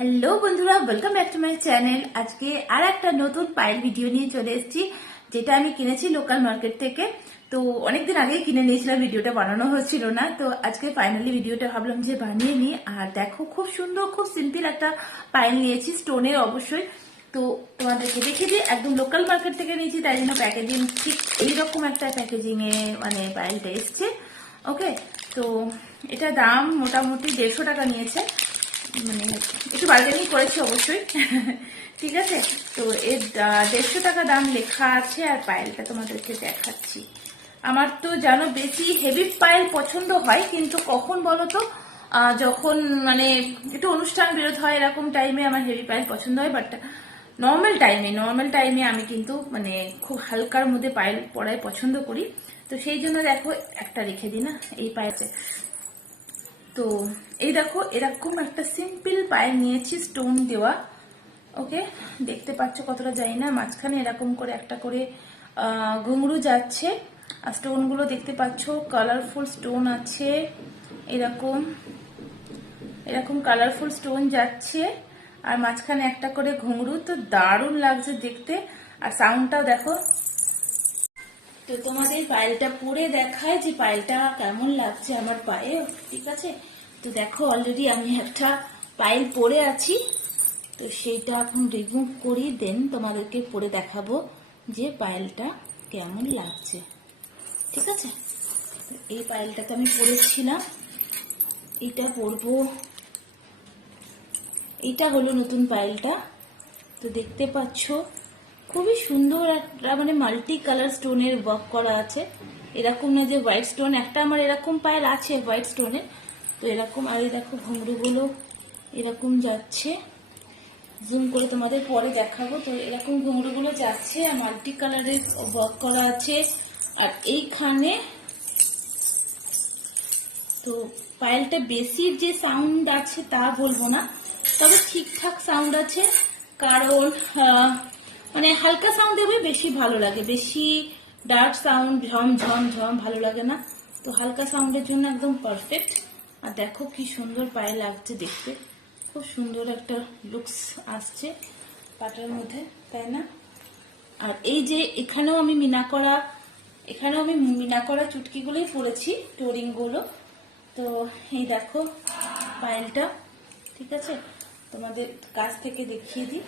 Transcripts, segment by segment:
Hello বন্ধুরা, welcome back to my channel. আজকে আর একটা নতুন পায়েল ভিডিও নিয়ে চলে এসেছি, যেটা আমি কিনেছি লোকাল মার্কেট থেকে। তো অনেকদিন আগেই কিনে নিয়েছিলাম, ভিডিওটা বানানো হচ্ছিল না। তো আজকে ফাইনালি ভিডিওটা ভাবলাম যে বানিয়ে নিই। আর দেখো, খুব সুন্দর, খুব সিম্পল একটা পায়েল নিয়েছি, স্টোনের অবশ্যই। তো তোমাদেরকে দেখিয়ে দিই, একদম লোকাল মার্কেট থেকে নিয়েছি, তাই জন্য প্যাকেজিং ঠিক এইরকম একটা প্যাকেজিং এ মানে পায়েলটা এসছে। ওকে, তো এটা দাম মোটামুটি 150 টাকা নিয়েছে, মানে একটু বার্গেনিং করেছি অবশ্যই। ঠিক আছে, তো এর 150 টাকা দাম লেখা আছে। আর পায়েলটা তোমাদেরকে দেখাচ্ছি। আমার তো জানো বেশি হেভি পায়েল পছন্দ হয়, কিন্তু কখন বলো তো, যখন মানে একটু অনুষ্ঠান বিরোধ হয় এরকম টাইমে আমার হেভি পায়েল পছন্দ হয়। বাট নর্মাল টাইমে আমি কিন্তু মানে খুব হালকার মধ্যে পায়েল পরাই পছন্দ করি। তো সেই জন্য দেখো, একটা রেখে দিই না এই পায়েতে। তো এই দেখো, এরকম একটা সিম্পল পায়েল নিয়েছি, স্টোন দেওয়া। ওকে, দেখতে পাচ্ছ কতটা, জানি না, মাঝখানে এরকম করে একটা করে ঘুঙরু যাচ্ছে। আর স্টোনগুলো দেখতে পাচ্ছ, কালারফুল স্টোন আছে, এরকম এরকম কালারফুল স্টোন যাচ্ছে। আর মাঝখানে একটা করে ঘুঙরু, তো দারুণ লাগছে দেখতে। আর সাউন্ডটাও দেখো। তো তোমাদের পায়েলটা পরে দেখায় যে পায়েলটা কেমন লাগছে আমার পায়ে। ঠিক আছে, তো দেখো অলরেডি আমি একটা পায়েল পরে আছি। তো সেইটা এখন রিমুভ করি, দেন তোমাদেরকে পরে দেখাবো যে পায়েলটা কেমন লাগছে। ঠিক আছে, এই পায়েলটাকে আমি পরেছিলাম, এইটা পরবো। এইটা হলো নতুন পায়েলটা। তো দেখতে পাচ্ছ খুবই সুন্দর একটা মানে মাল্টি কালার স্টোনের ওয়ার্ক করা আছে। এরকম না যে হোয়াইট স্টোন, একটা আমার এরকম পায়েল আছে হোয়াইট স্টোনের। তো এরকম, আর দেখো ঘুঙরুগুলো এরকম যাচ্ছে, জুম করে তোমাদের পরে দেখাবো। তো এরকম ঘুঙরুগুলো যাচ্ছে আর মাল্টি কালারের ওয়ার্ক করা আছে। আর এইখানে তো পায়েলটা বেশি যে সাউন্ড আছে তা বলবো না, তবে ঠিকঠাক সাউন্ড আছে। কারণ মানে হালকা সাউন্ড দেবে বেশি ভালো লাগে, বেশি ডার্ক সাউন্ড ঝম ঝম ঝম ভালো লাগে না। তো হালকা সাউন্ডের জন্য একদম পারফেক্ট। আর দেখো কি সুন্দর পায়ে লাগছে দেখতে, খুব সুন্দর একটা লুকস আসছে পাটার মধ্যে, তাই না? আর এই যে এখানেও আমি মিনা করা চুটকিগুলোই পরেছি, টোরিং গুলো। তো এই দেখো পায়েলটা, ঠিক আছে, তোমাদের কাছ থেকে দেখিয়ে দিই।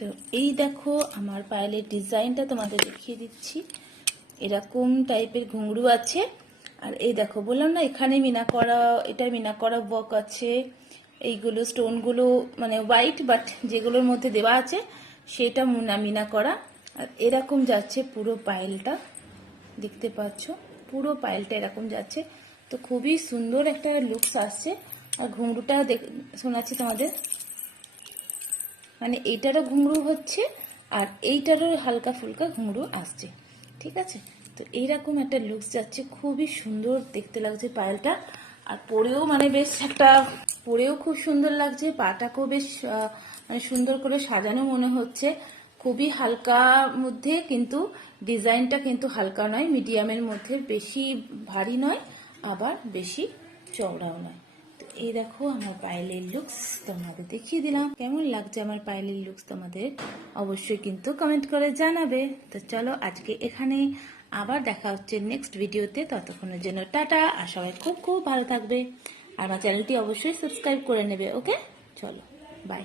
তো এই দেখো আমার পায়েলের ডিজাইনটা তোমাদের দেখিয়ে দিচ্ছি। এরকম টাইপের ঘুঙরু আছে। আর এই দেখো, বললাম না এখানে এটা মিনা করা ওয়ার্ক আছে। এইগুলো স্টোনগুলো মানে হোয়াইট, বাট যেগুলোর মধ্যে দেওয়া আছে সেটা মিনা করা। আর এরকম যাচ্ছে পুরো পায়েলটা, দেখতে পাচ্ছ পুরো পায়েলটা এরকম যাচ্ছে। তো খুবই সুন্দর একটা লুকস আসছে। আর ঘুঙরুটা শোনাচ্ছি তোমাদের, মানে এইটারও ঘুঙরু হচ্ছে আর এইটারও হালকা ফুলকা ঘুঙরু আসছে। ঠিক আছে, তো এইরকম একটা লুকস যাচ্ছে, খুবই সুন্দর দেখতে লাগছে পায়েলটা। আর পরেও খুব সুন্দর লাগছে, পাটাকেও বেশ মানে সুন্দর করে সাজানো মনে হচ্ছে। খুবই হালকা মধ্যে, কিন্তু ডিজাইনটা কিন্তু হালকা নয়, মিডিয়ামের মধ্যে, বেশি ভারী নয় আবার বেশি চওড়াও নয়। এই দেখো আমার পায়েলের লুকস তোমাদের দেখিয়ে দিলাম। কেমন লাগছে আমার পায়েলের লুকস তোমাদের অবশ্যই কিন্তু কমেন্ট করে জানাবে। তো চলো আজকে এখানে, আবার দেখা হচ্ছে নেক্সট ভিডিওতে। ততক্ষণের জন্য টাটা, আর সবাই খুব খুব ভালো থাকবে। আর আমার চ্যানেলটি অবশ্যই সাবস্ক্রাইব করে নেবে। ওকে, চলো বাই।